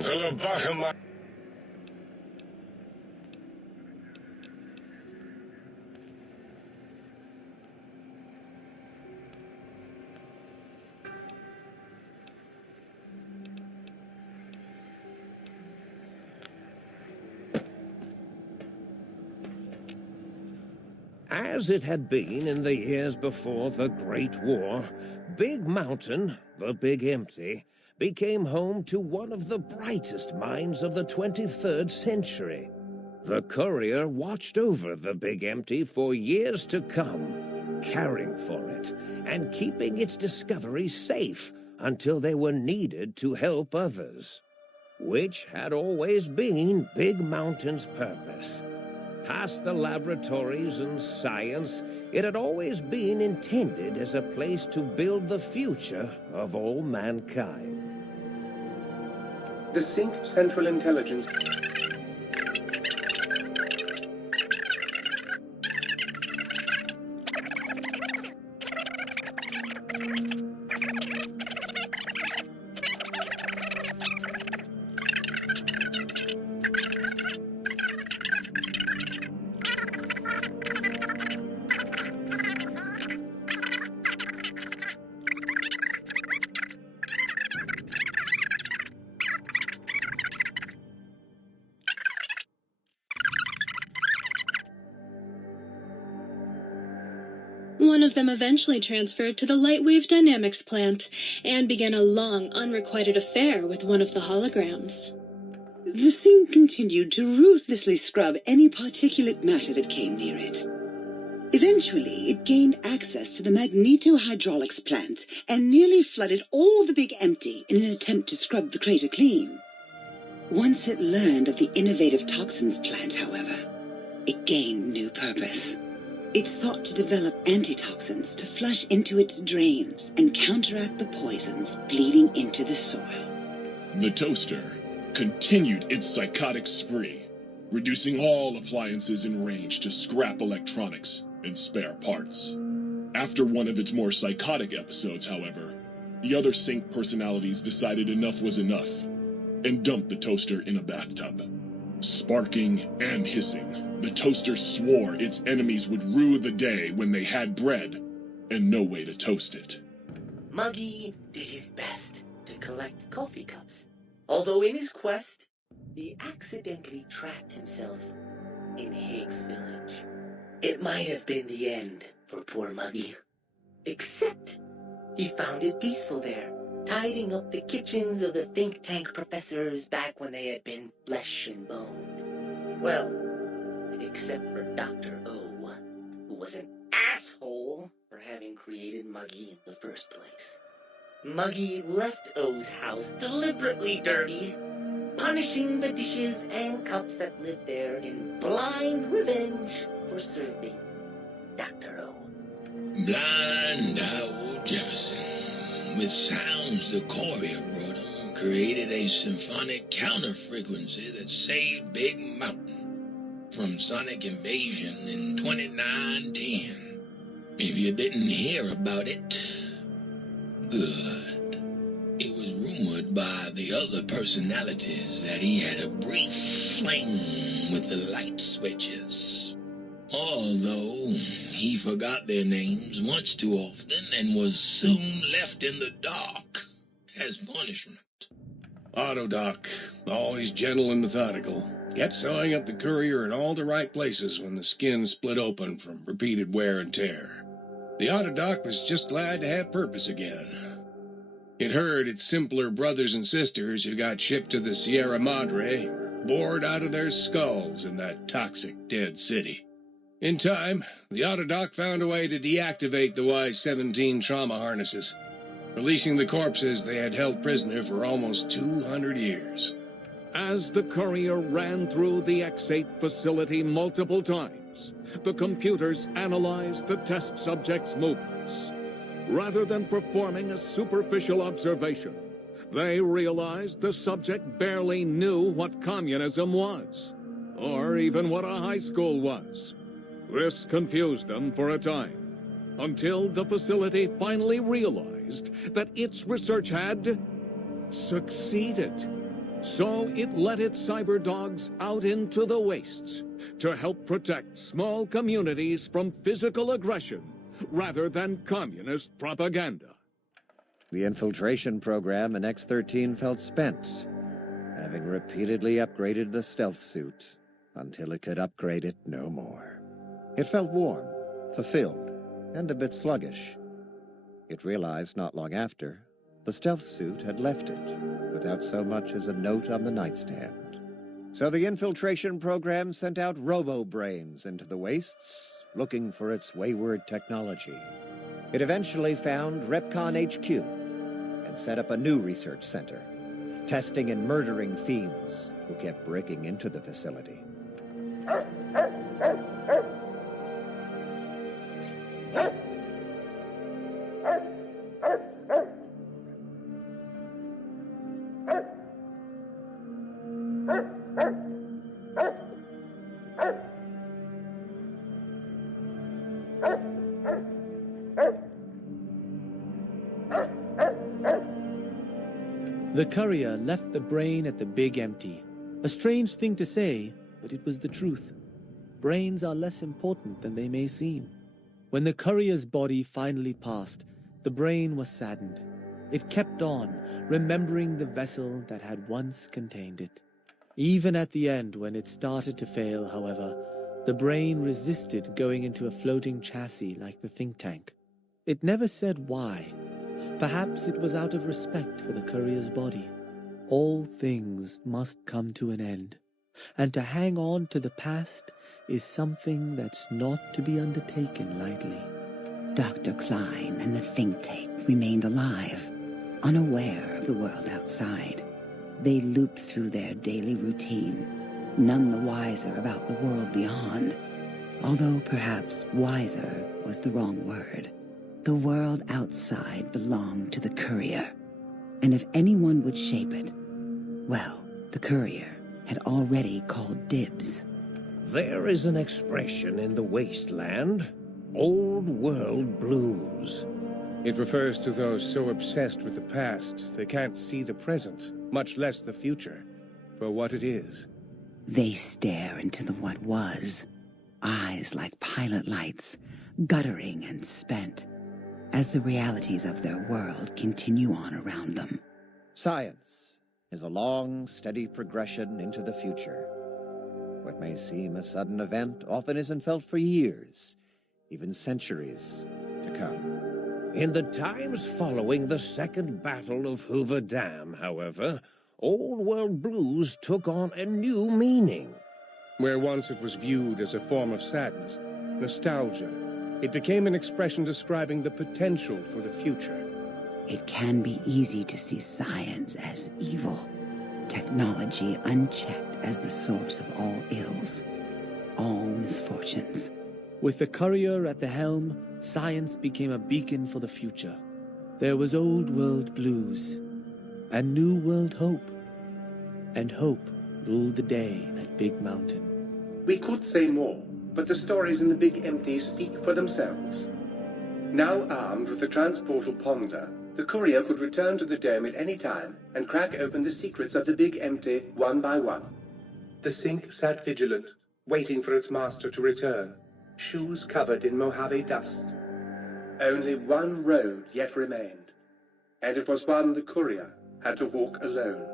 To the bottom of... As it had been in the years before the Great War, Big Mountain, the Big Empty, became home to one of the brightest minds of the 23rd century. The courier watched over the Big Empty for years to come, caring for it and keeping its discovery safe until they were needed to help others, which had always been Big Mountain's purpose. Past the laboratories and science, it had always been intended as a place to build the future of all mankind. The Sync Central Intelligence... One of them eventually transferred to the Lightwave Dynamics plant and began a long, unrequited affair with one of the holograms. The thing continued to ruthlessly scrub any particulate matter that came near it. Eventually, it gained access to the magnetohydraulics plant and nearly flooded all the Big Empty in an attempt to scrub the crater clean. Once it learned of the innovative toxins plant, however, it gained new purpose. It sought to develop antitoxins to flush into its drains and counteract the poisons bleeding into the soil. The toaster continued its psychotic spree, reducing all appliances in range to scrap electronics and spare parts. After one of its more psychotic episodes, however, the other Sync personalities decided enough was enough and dumped the toaster in a bathtub. Sparking and hissing, the toaster swore its enemies would rue the day when they had bread and no way to toast it. Muggy did his best to collect coffee cups, although in his quest, he accidentally trapped himself in Higgs Village. It might have been the end for poor Muggy, except he found it peaceful there, tidying up the kitchens of the think tank professors back when they had been flesh and bone. Well, except for Dr. O, who was an asshole for having created Muggy in the first place. Muggy left O's house deliberately dirty, punishing the dishes and cups that lived there in blind revenge for serving Dr. O. Blind old Jefferson, with sounds the courier brought him, created a symphonic counter-frequency that saved Big Mountain from sonic invasion in 2910. If you didn't hear about it, good. It was rumored by the other personalities that he had a brief fling with the light switches. Although he forgot their names much too often and was soon left in the dark as punishment. Autodoc, always gentle and methodical, kept sewing up the courier in all the right places when the skin split open from repeated wear and tear. The Autodoc was just glad to have purpose again. It heard its simpler brothers and sisters who got shipped to the Sierra Madre were bored out of their skulls in that toxic dead city. In time, the Autodoc found a way to deactivate the Y-17 trauma harnesses, releasing the corpses they had held prisoner for almost 200 years. As the courier ran through the X-8 facility multiple times, the computers analyzed the test subject's movements. Rather than performing a superficial observation, they realized the subject barely knew what communism was, or even what a high school was. This confused them for a time, until the facility finally realized that its research had succeeded. So it let its cyber dogs out into the wastes to help protect small communities from physical aggression rather than communist propaganda. The infiltration program in X-13 felt spent, having repeatedly upgraded the stealth suit until it could upgrade it no more. It felt warm, fulfilled, and a bit sluggish. It realized not long after the stealth suit had left it without so much as a note on the nightstand. So the infiltration program sent out robo-brains into the wastes, looking for its wayward technology. It eventually found Repcon HQ and set up a new research center, testing and murdering fiends who kept breaking into the facility. The courier left the brain at the Big Empty. A strange thing to say, but it was the truth. Brains are less important than they may seem. When the courier's body finally passed, the brain was saddened. It kept on, remembering the vessel that had once contained it. Even at the end, when it started to fail, however, the brain resisted going into a floating chassis like the think tank. It never said why. Perhaps it was out of respect for the courier's body. All things must come to an end, and to hang on to the past is something that's not to be undertaken lightly. Dr. Klein and the think tank remained alive, unaware of the world outside. They looped through their daily routine, none the wiser about the world beyond, although perhaps wiser was the wrong word. The world outside belonged to the courier, and if anyone would shape it, well, the courier had already called dibs. There is an expression in the wasteland, old world blues. It refers to those so obsessed with the past they can't see the present, much less the future, for what it is. They stare into the what was, eyes like pilot lights, guttering and spent, as the realities of their world continue on around them. Science is a long, steady progression into the future. What may seem a sudden event often isn't felt for years, even centuries to come. In the times following the Second Battle of Hoover Dam, however, old world blues took on a new meaning. Where once it was viewed as a form of sadness, nostalgia, it became an expression describing the potential for the future. It can be easy to see science as evil, technology unchecked as the source of all ills, all misfortunes. With the courier at the helm, science became a beacon for the future. There was old world blues, and new world hope. And hope ruled the day at Big Mountain. We could say more, but the stories in the Big Empty speak for themselves. Now armed with the transportal Ponder, the courier could return to the dome at any time and crack open the secrets of the Big Empty one by one. The sink sat vigilant, waiting for its master to return, shoes covered in Mojave dust. Only one road yet remained, and it was one the courier had to walk alone.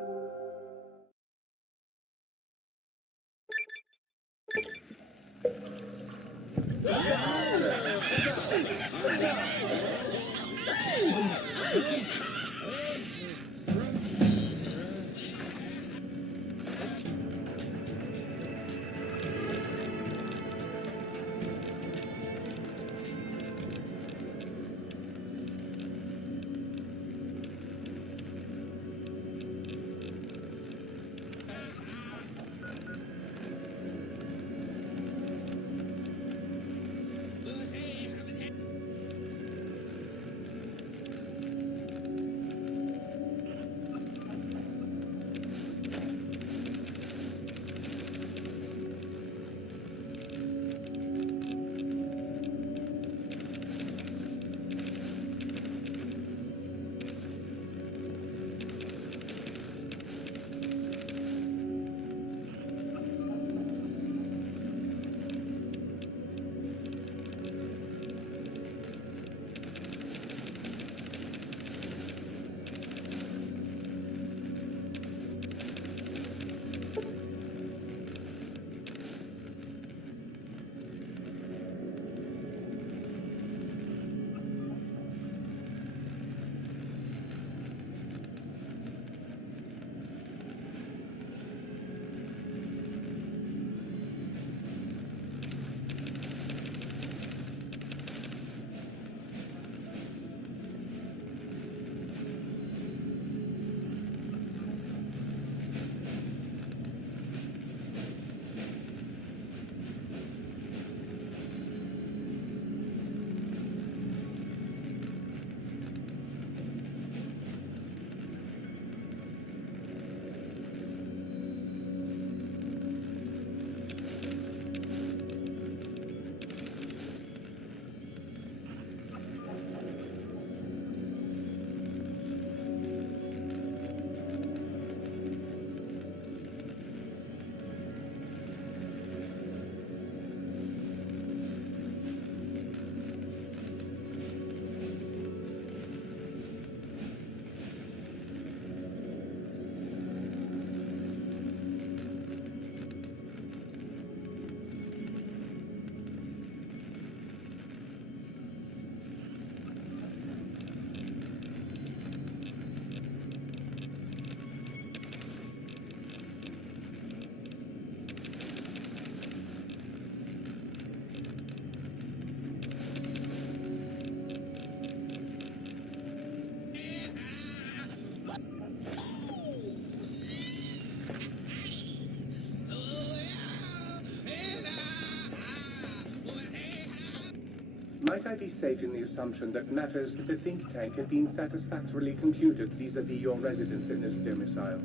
Might I be safe in the assumption that matters with the think tank have been satisfactorily concluded vis-à-vis your residence in this domicile?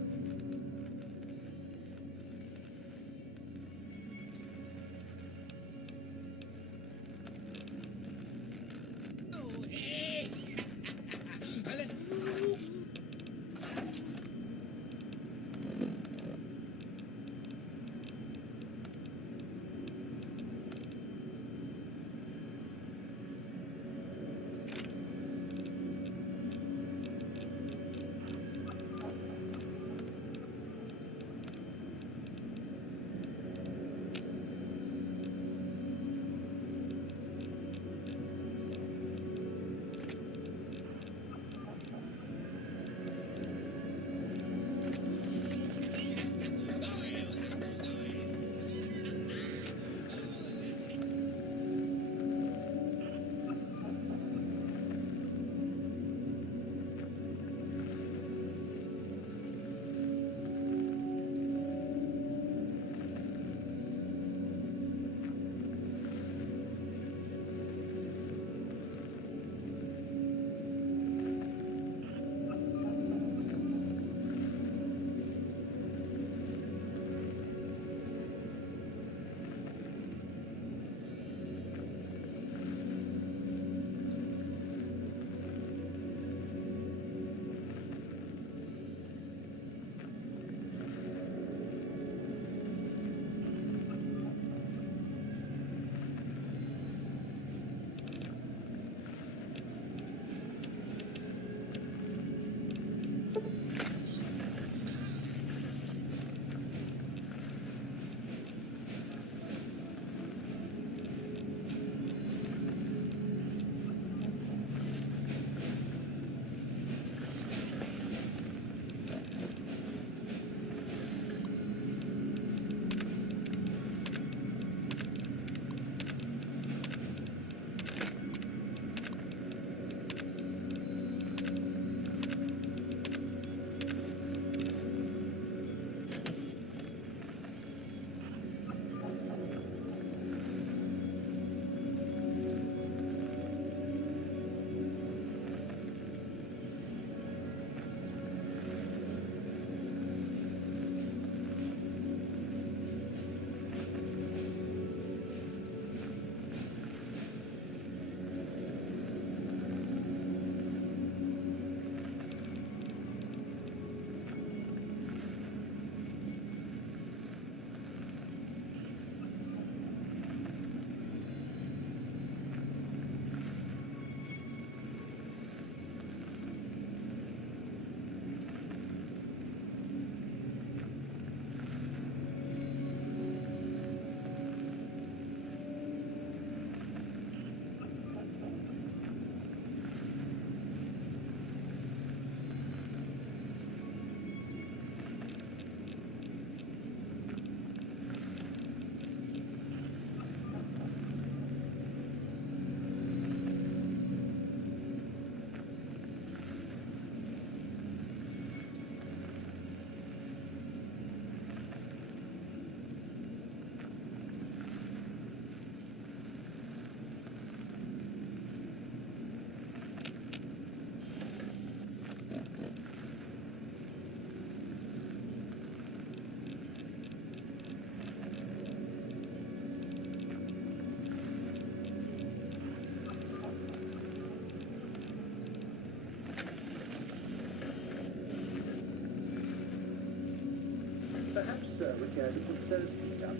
Perhaps Sir would care to put Sir's feet up,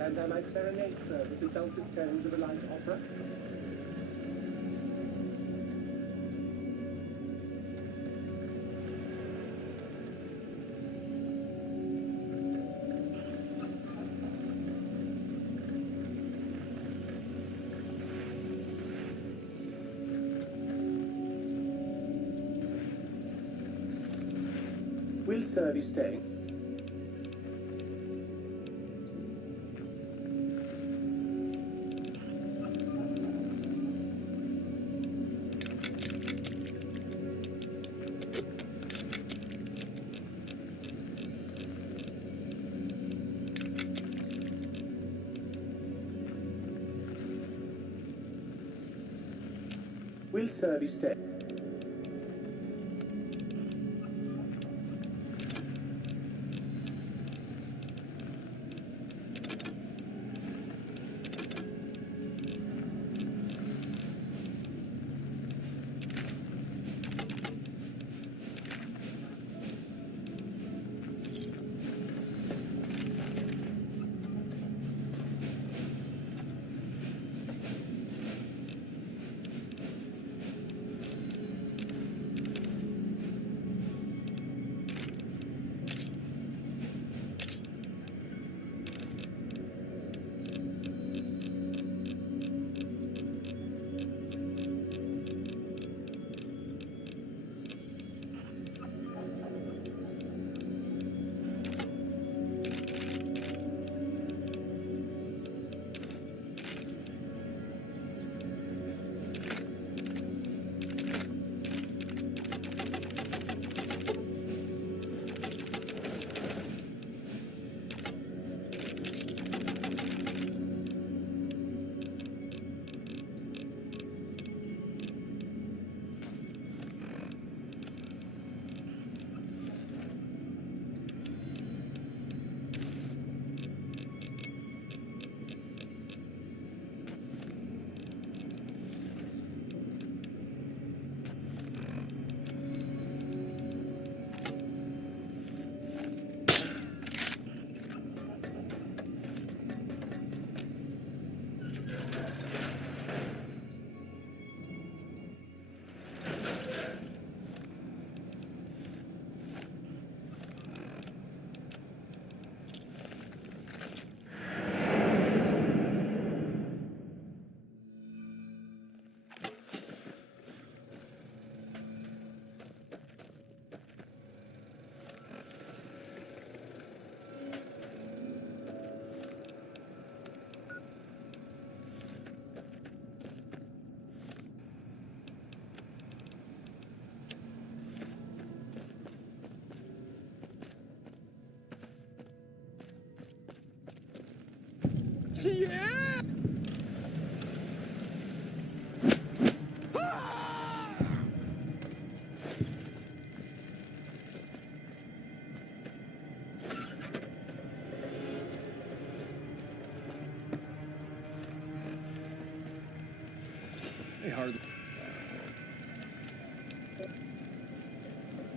and I might serenade Sir with the dulcet tones of a light opera. Will Sir be staying? will serve his day. Yeah! They hardly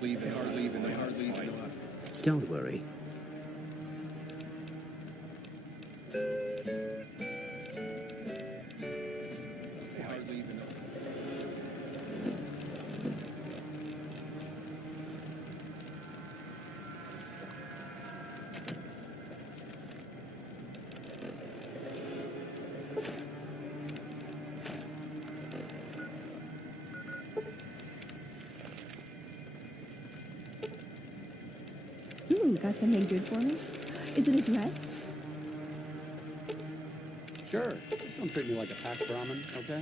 leave. They hardly even. They hardly even. Don't worry. They hardly even. Ooh, got something good for me? Is it a dress? Sure. Just don't treat me like a packed Brahmin, okay?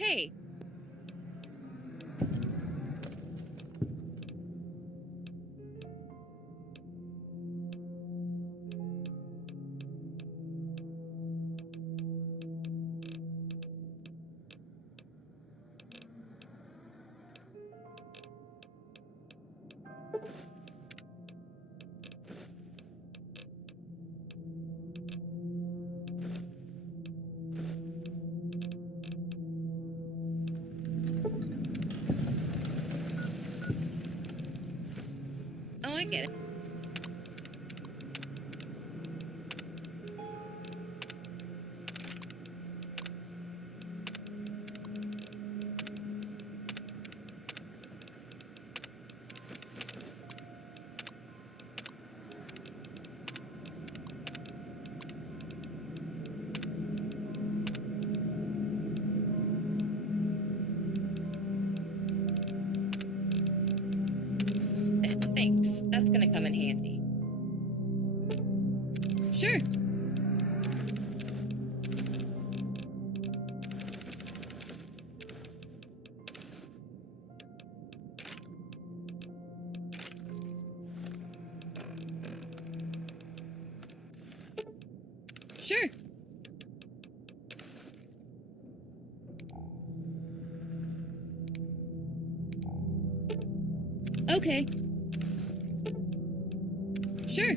Hey. Oh, I get it. Thanks. That's gonna come in handy. Sure. Sure. Okay. Sure.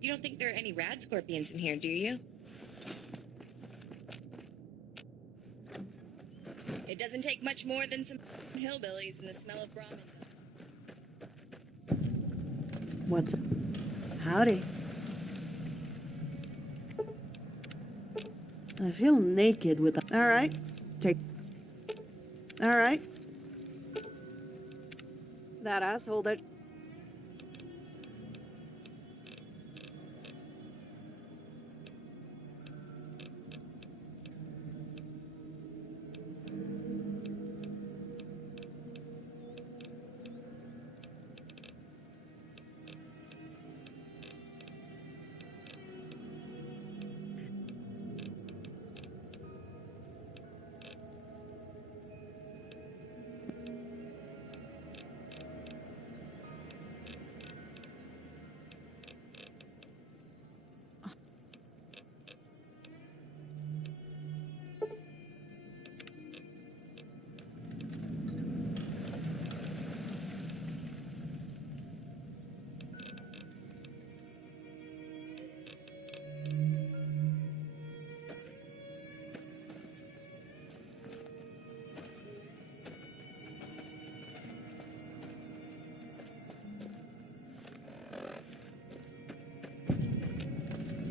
You don't think there are any rad scorpions in here, do you? It doesn't take much more than some hillbillies and the smell of ramen. What's up? Howdy. I feel naked with... All right. All right. That asshole that...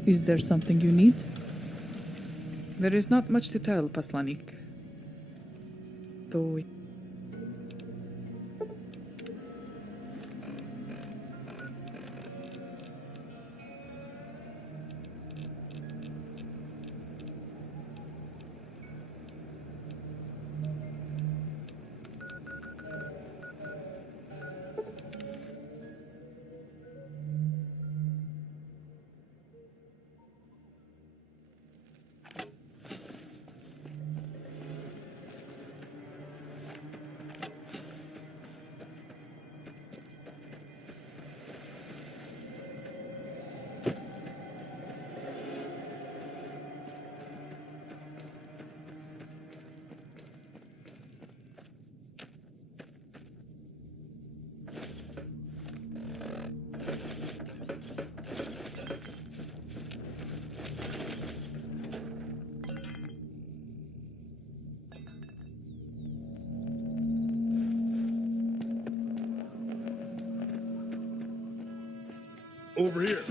Is there something you need? There is not much to tell, Paslanik. Though it... Over here.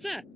What's up?